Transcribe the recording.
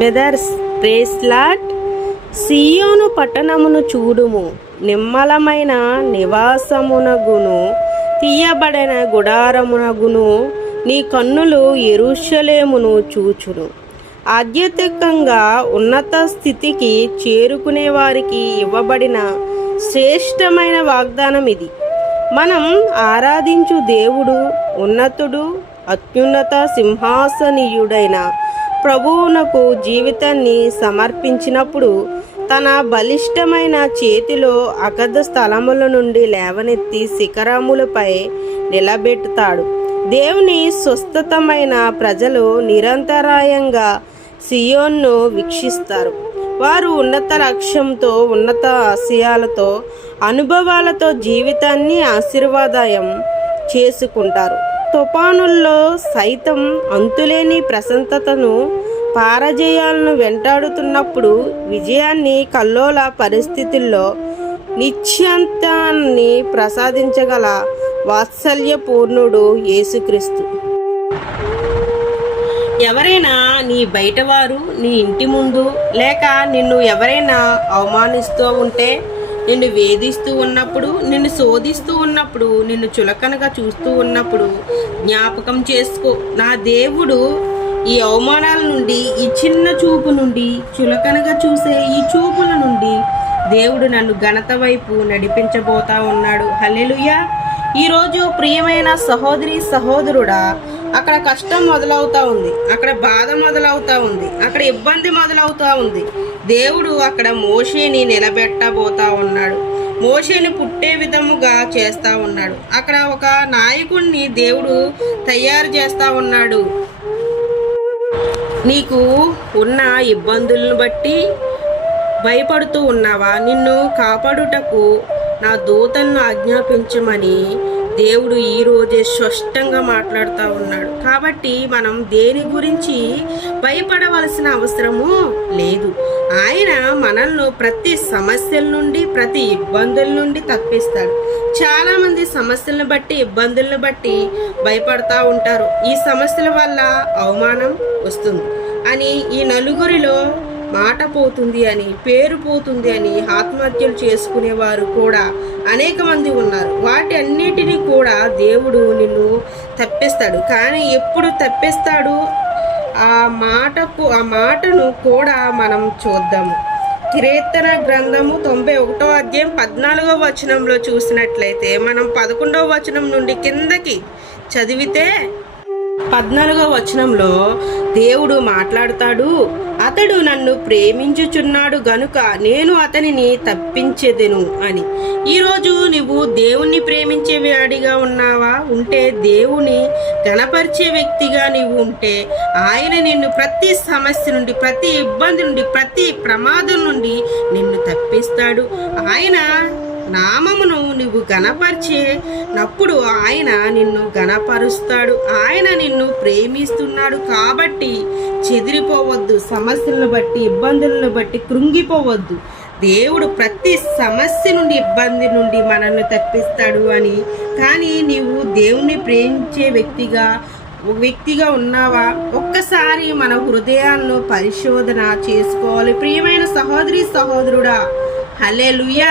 బెదర్స్ praise lord. సియోను పట్టణమును చూడుము, నిమ్మలమైన నివాసమునగును తీయబడిన గుడారమునగును నీ కన్నులు యెరూషలేమును చూచును. ఆధ్యాత్మికంగా ఉన్నత స్థితికి చేరుకునే వారికి ఇవ్వబడిన శ్రేష్టమైన వాగ్దానం ఇది. మనం ఆరాధించు దేవుడు ఉన్నతుడు, అత్యున్నత సింహాసనీయుడైన ప్రభువునకు జీవితాన్ని సమర్పించినప్పుడు తన బలిష్టమైన చేతిలో అగధ స్థలముల నుండి లేవనెత్తి శిఖరములపై నిలబెట్టుతాడు. దేవుని స్వస్థతమైన ప్రజలు నిరంతరాయంగా సియోన్ను వీక్షిస్తారు. వారు ఉన్నత లక్ష్యంతో, ఉన్నత ఆశయాలతో, అనుభవాలతో జీవితాన్ని ఆశీర్వాదం చేసుకుంటారు. తుఫానుల్లో సైతం అంతులేని ప్రశాంతతను, పారజయాలను వెంటాడుతున్నప్పుడు విజయాన్ని, కల్లోల పరిస్థితుల్లో నిశ్చంతాన్ని ప్రసాదించగల వాత్సల్యపూర్ణుడు యేసుక్రీస్తు. ఎవరైనా నీ బయటవారు నీ ఇంటి ముందు లేక నిన్ను ఎవరైనా అవమానిస్తూ ఉంటే, నిన్ను వేధిస్తూ ఉన్నప్పుడు, నిన్ను శోధిస్తూ ఉన్నప్పుడు, నిన్ను చులకనగా చూస్తూ ఉన్నప్పుడు జ్ఞాపకం చేసుకో, నా దేవుడు ఈ అవమానాల నుండి, ఈ చిన్న చూపు నుండి, చులకనగా చూసే ఈ చూపుల నుండి దేవుడు నన్ను ఘనత వైపు నడిపించబోతా ఉన్నాడు. హల్లెలూయా. ఈరోజు ప్రియమైన సహోదరి సహోదరుడా, అక్కడ కష్టం మొదలవుతా ఉంది, అక్కడ బాధ మొదలవుతా ఉంది, అక్కడ ఇబ్బంది మొదలవుతా ఉంది. దేవుడు అక్కడ మోషేని నిలబెట్టబోతా ఉన్నాడు. మోషేని పుట్టే విధముగా చేస్తా ఉన్నాడు. అక్కడ ఒక నాయకుడిని దేవుడు తయారు చేస్తా ఉన్నాడు. నీకు ఉన్న ఇబ్బందులను బట్టి భయపడుతూ ఉన్నావా? నిన్ను కాపాడుటకు నా దూతలను ఆజ్ఞాపించమని దేవుడు ఈరోజే స్పష్టంగా మాట్లాడుతూ ఉన్నాడు. కాబట్టి మనం దేని గురించి భయపడవలసిన అవసరము లేదు. ఆయన మనల్ని ప్రతి సమస్యల నుండి, ప్రతి ఇబ్బందుల నుండి తప్పిస్తాడు. చాలామంది సమస్యలను బట్టి, ఇబ్బందులను బట్టి భయపడతా ఉంటారు. ఈ సమస్యల వల్ల అవమానం వస్తుంది అని, ఈ నలుగురిలో మాట పోతుంది అని, పేరు పోతుంది అని ఆత్మహత్యలు చేసుకునేవారు కూడా అనేక మంది ఉన్నారు. వాటి అన్నిటినీ కూడా దేవుడు నిన్ను తప్పిస్తాడు. కానీ ఎప్పుడు తప్పిస్తాడు ఆ మాటను కూడా మనం చూద్దాము. కీర్తన గ్రంథము 91వ అధ్యాయం 14వ వచనంలో చూసినట్లయితే, మనం 11వ వచనం నుండి కిందకి చదివితే 14వ వచనంలో దేవుడు మాట్లాడతాడు. అతడు నన్ను ప్రేమించుచున్నాడు గనుక నేను అతనిని తప్పించెదెను అని. ఈరోజు నువ్వు దేవుణ్ణి ప్రేమించే వాడిగా ఉన్నావా? ఉంటే, దేవుని గణపరిచే వ్యక్తిగా నువ్వు ఉంటే, ఆయన నిన్ను ప్రతి సమస్య నుండి, ప్రతి ఇబ్బంది నుండి, ప్రతి ప్రమాదం నుండి నిన్ను తప్పిస్తాడు. ఆయన నామమును నువ్వు గణపరిచేటప్పుడు ఆయన నిన్ను గణపరుస్తాడు. ఆయన నిన్ను ప్రేమిస్తున్నాడు. కాబట్టి చెదిరిపోవద్దు. సమస్యలను బట్టి, ఇబ్బందులను బట్టి కృంగిపోవద్దు. దేవుడు ప్రతి సమస్య నుండి, ఇబ్బంది నుండి మనల్ని తప్పిస్తాడు అని. కానీ నీవు దేవుణ్ణి ప్రేమించే వ్యక్తిగా ఉన్నావా? ఒక్కసారి మన హృదయాలను పరిశోధన చేసుకోవాలి. ప్రియమైన సహోదరి సహోదరుడా, హల్లెలూయా.